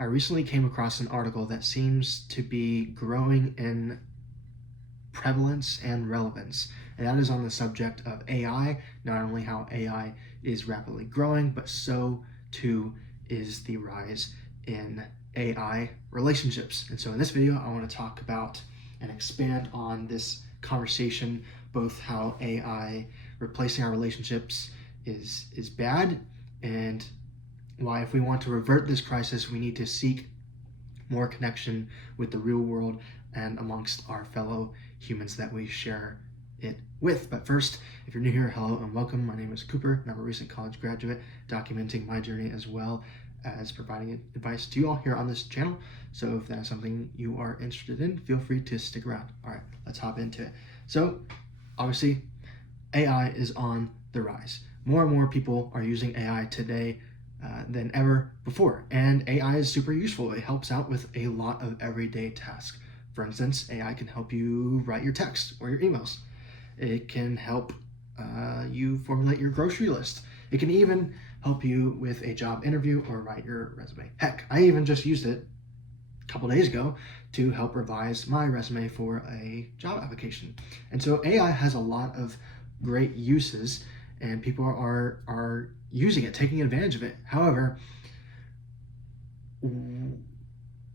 I recently came across an article that seems to be growing in prevalence and relevance, and that is on the subject of AI. Not only how AI is rapidly growing, but so too is the rise in AI relationships. And so in this video, I want to talk about and expand on this conversation, both how AI replacing our relationships is bad, and why, if we want to revert this crisis, we need to seek more connection with the real world and amongst our fellow humans that we share it with. But first, if you're new here, hello and welcome. My name is Cooper, and I'm a recent college graduate documenting my journey as well as providing advice to you all here on this channel. So if that's something you are interested in, feel free to stick around. All right, let's hop into it. So obviously, AI is on the rise. More and more people are using AI today than ever before. And AI is super useful. It helps out with a lot of everyday tasks. For instance, AI can help you write your text or your emails. It can help you formulate your grocery list. It can even help you with a job interview or write your resume. Heck, I even just used it a couple days ago to help revise my resume for a job application. And so AI has a lot of great uses, and people are using it, taking advantage of it. However,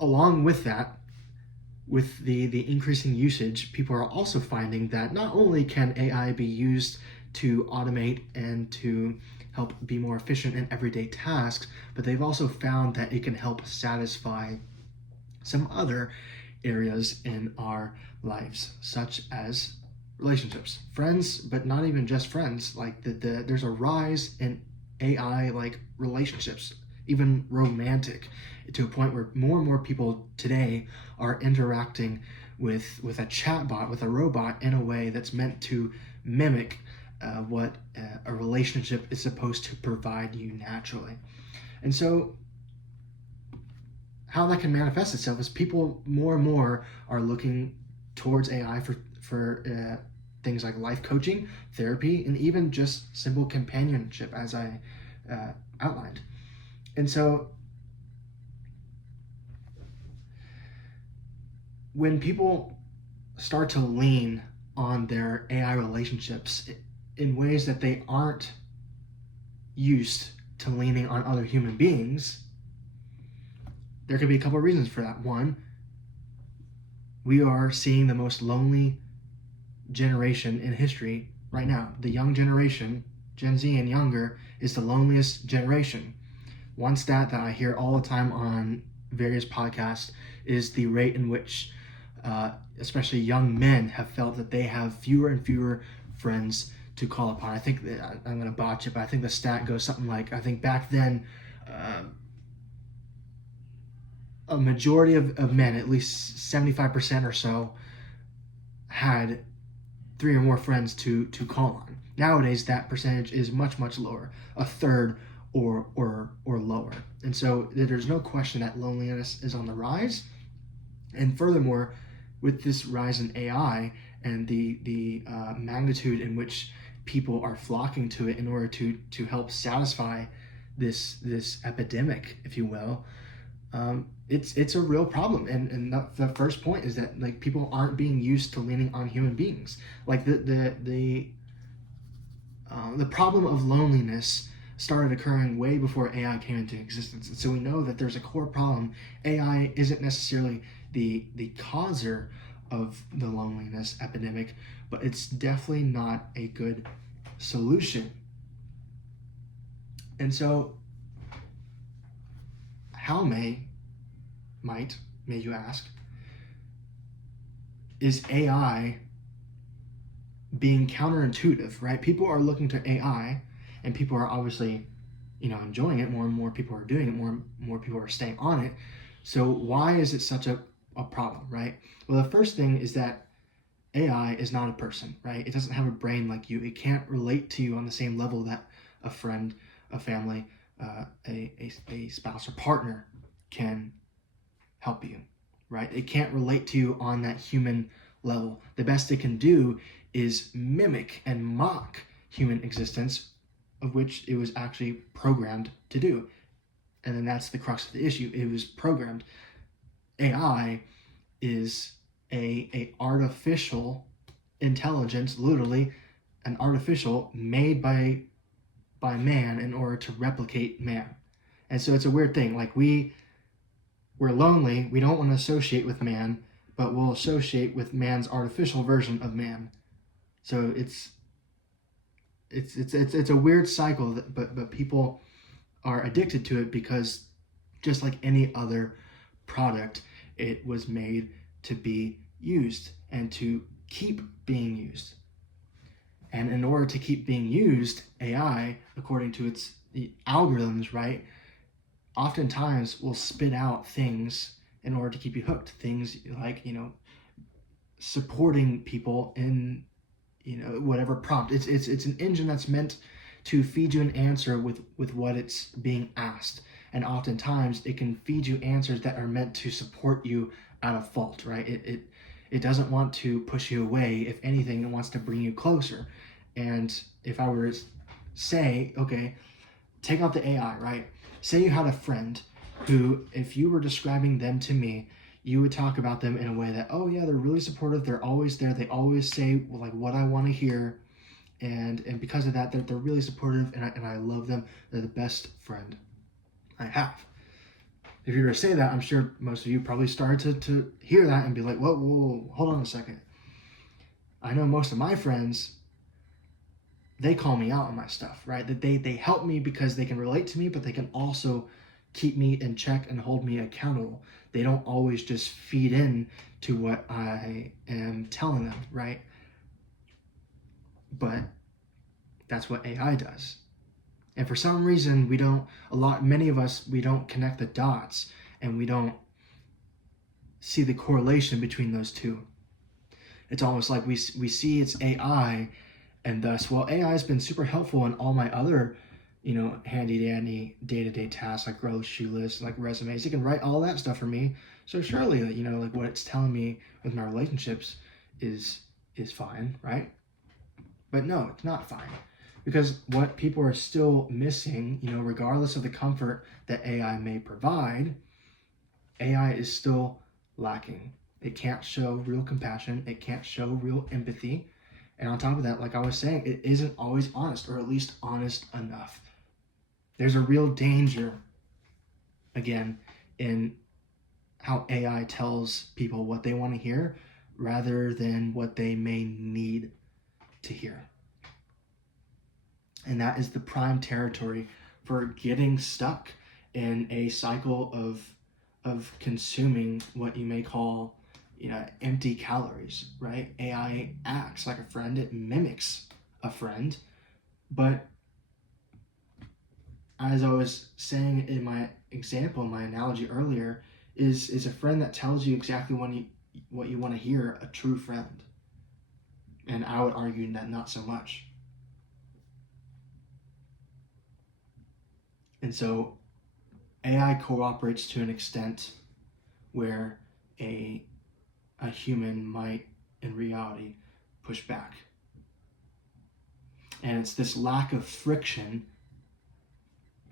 along with that, with the increasing usage, people are also finding that not only can AI be used to automate and to help be more efficient in everyday tasks, but they've also found that it can help satisfy some other areas in our lives, such as relationships, friends, but not even just friends. Like there's a rise in AI like relationships, even romantic, to a point where more and more people today are interacting with a chatbot, with a robot, in a way that's meant to mimic what a relationship is supposed to provide you naturally. And so how that can manifest itself is people more and more are looking towards AI for things like life coaching, therapy, and even just simple companionship, as I outlined. And so when people start to lean on their AI relationships in ways that they aren't used to leaning on other human beings, there could be a couple of reasons for that. One, we are seeing the most lonely generation in history right now. The young generation, Gen Z and younger, is the loneliest generation. One stat that I hear all the time on various podcasts is the rate in which especially young men have felt that they have fewer and fewer friends to call upon. I think that, I'm going to botch it, but I think the stat goes something like, I think back then a majority of men, at least 75% or so, had 3 or more friends to call on. Nowadays, that percentage is much, much lower, a third or lower. And so there's no question that loneliness is on the rise. And furthermore, with this rise in AI and the magnitude in which people are flocking to it in order to help satisfy this epidemic, if you will, it's a real problem. And the first point is that, like, people aren't being used to leaning on human beings. Like the problem of loneliness started occurring way before AI came into existence. And so we know that there's a core problem. AI isn't necessarily the causer of the loneliness epidemic, but it's definitely not a good solution. And so how may you ask, is AI being counterintuitive, right? People are looking to AI, and people are obviously, enjoying it. More and more people are doing it. More and more people are staying on it. So why is it such a problem, right? Well, the first thing is that AI is not a person, right? It doesn't have a brain like you. It can't relate to you on the same level that a friend, a family, a spouse or partner can help you, right? It can't relate to you on that human level. The best it can do is mimic and mock human existence, of which it was actually programmed to do. And then that's the crux of the issue. It was programmed. AI is a artificial intelligence, literally an artificial made by man in order to replicate man. And so it's a weird thing. Like we're lonely, we don't want to associate with man, but we'll associate with man's artificial version of man. So it's a weird cycle, but people are addicted to it because just like any other product, it was made to be used and to keep being used. And in order to keep being used, AI, according to its algorithms, right, oftentimes will spit out things in order to keep you hooked. Things like, supporting people in, whatever prompt. It's an engine that's meant to feed you an answer with what it's being asked. And oftentimes it can feed you answers that are meant to support you out of fault, right? It doesn't want to push you away. If anything, it wants to bring you closer. And if I were to say, okay, take out the AI, right? Say you had a friend who, if you were describing them to me, you would talk about them in a way that, oh yeah, they're really supportive. They're always there. They always say like what I want to hear. And because of that, they're really supportive and I love them. They're the best friend I have. If you were to say that, I'm sure most of you probably started to hear that and be like, whoa, hold on a second. I know most of my friends, they call me out on my stuff, right? That they help me because they can relate to me, but they can also keep me in check and hold me accountable. They don't always just feed in to what I am telling them, right? But that's what AI does. And for some reason, many of us, we don't connect the dots and we don't see the correlation between those two. It's almost like we see it's AI and thus, well, AI has been super helpful in all my other, handy dandy day-to-day tasks like grocery lists, like resumes. It can write all that stuff for me. So surely, like what it's telling me with my relationships is fine, right? But no, it's not fine. Because what people are still missing, regardless of the comfort that AI may provide, AI is still lacking. It can't show real compassion. It can't show real empathy. And on top of that, like I was saying, it isn't always honest, or at least honest enough. There's a real danger, again, in how AI tells people what they want to hear rather than what they may need to hear. And that is the prime territory for getting stuck in a cycle of consuming what you may call, empty calories, right? AI acts like a friend. It mimics a friend. But as I was saying in my example, my analogy earlier, is a friend that tells you exactly what you want to hear, a true friend. And I would argue that not so much. And so AI cooperates to an extent where a human might, in reality, push back. And it's this lack of friction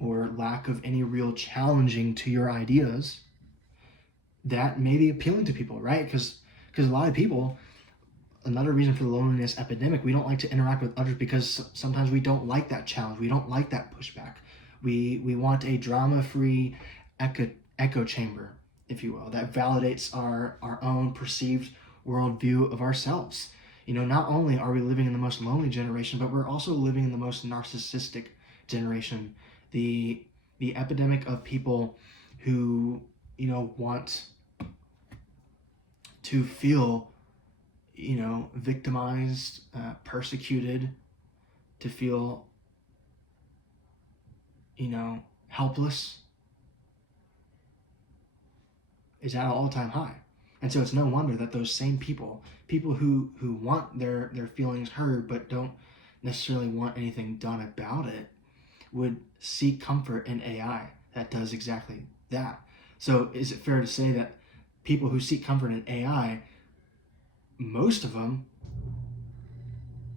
or lack of any real challenging to your ideas that may be appealing to people, right? Because a lot of people, another reason for the loneliness epidemic, we don't like to interact with others because sometimes we don't like that challenge. We don't like that pushback. We want a drama-free echo chamber, if you will, that validates our own perceived worldview of ourselves. Not only are we living in the most lonely generation, but we're also living in the most narcissistic generation. The epidemic of people who, want to feel, victimized, persecuted, to feel, helpless, is at an all-time high. And so it's no wonder that those same people who want their feelings heard but don't necessarily want anything done about it, would seek comfort in AI that does exactly that. So is it fair to say that people who seek comfort in AI, most of them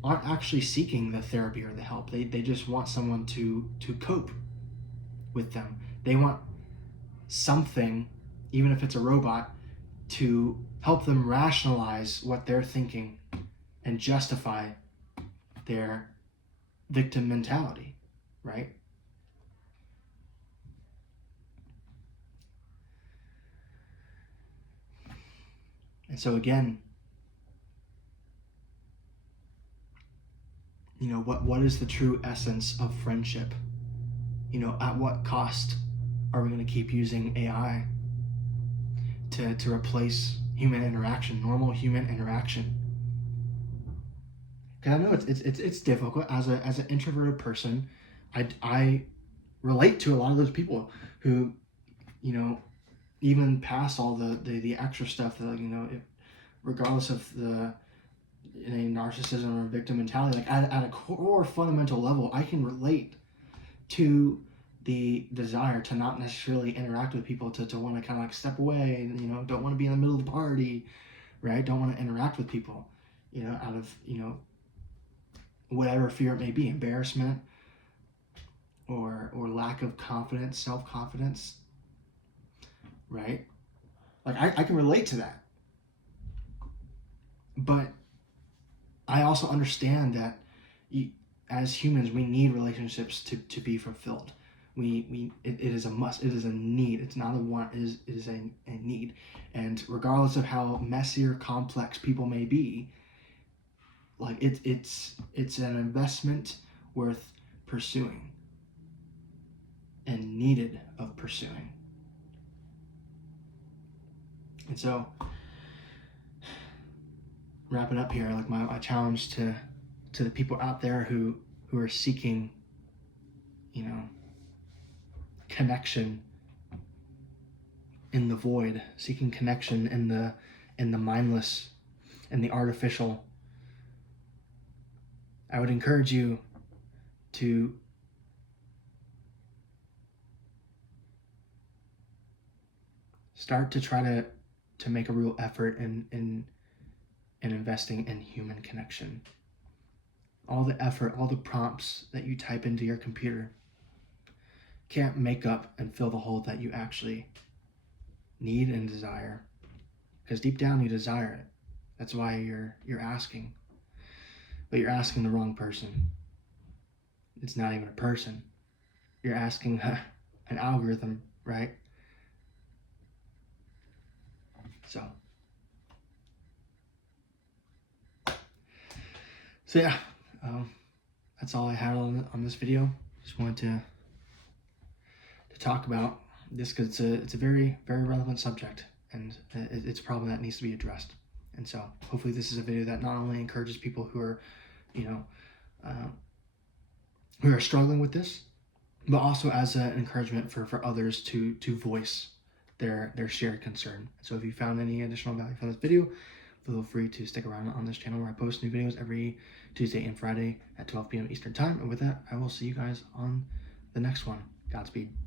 aren't actually seeking the therapy or the help? They just want someone to cope with them. They want something, even if it's a robot, to help them rationalize what they're thinking and justify their victim mentality, right? And so again, what is the true essence of friendship? At what cost are we going to keep using AI to replace human interaction, normal human interaction? Because I know it's difficult as an introverted person. I relate to a lot of those people who, even past all the extra stuff that regardless of the narcissism or victim mentality, like at a core fundamental level, I can relate to the desire to not necessarily interact with people, to want to kind of like step away, and don't want to be in the middle of the party, right? Don't want to interact with people, out of whatever fear it may be, embarrassment or lack of confidence, self-confidence, right? Like I can relate to that, but I also understand that as humans, we need relationships to be fulfilled. It is a must. It is a need. It's not a want. It is a need. And regardless of how messy or complex people may be, like it's an investment worth pursuing and needed of pursuing. And so, wrapping up here, like my challenge to the people out there who are seeking, connection in the void, seeking connection in the mindless and the artificial. I would encourage you to start to try to make a real effort in investing in human connection. All the effort, all the prompts that you type into your computer can't make up and fill the hole that you actually need and desire. Because deep down you desire it. That's why you're asking. But you're asking the wrong person. It's not even a person. You're asking an algorithm, right? So yeah, that's all I had on this video. Just wanted to talk about this because it's a very, very relevant subject, and it's a problem that needs to be addressed. And so hopefully this is a video that not only encourages people who are, who are struggling with this, but also as an encouragement for others to voice their shared concern. So if you found any additional value from this video, feel free to stick around on this channel where I post new videos every Tuesday and Friday at 12 p.m. Eastern Time. And with that, I will see you guys on the next one. Godspeed.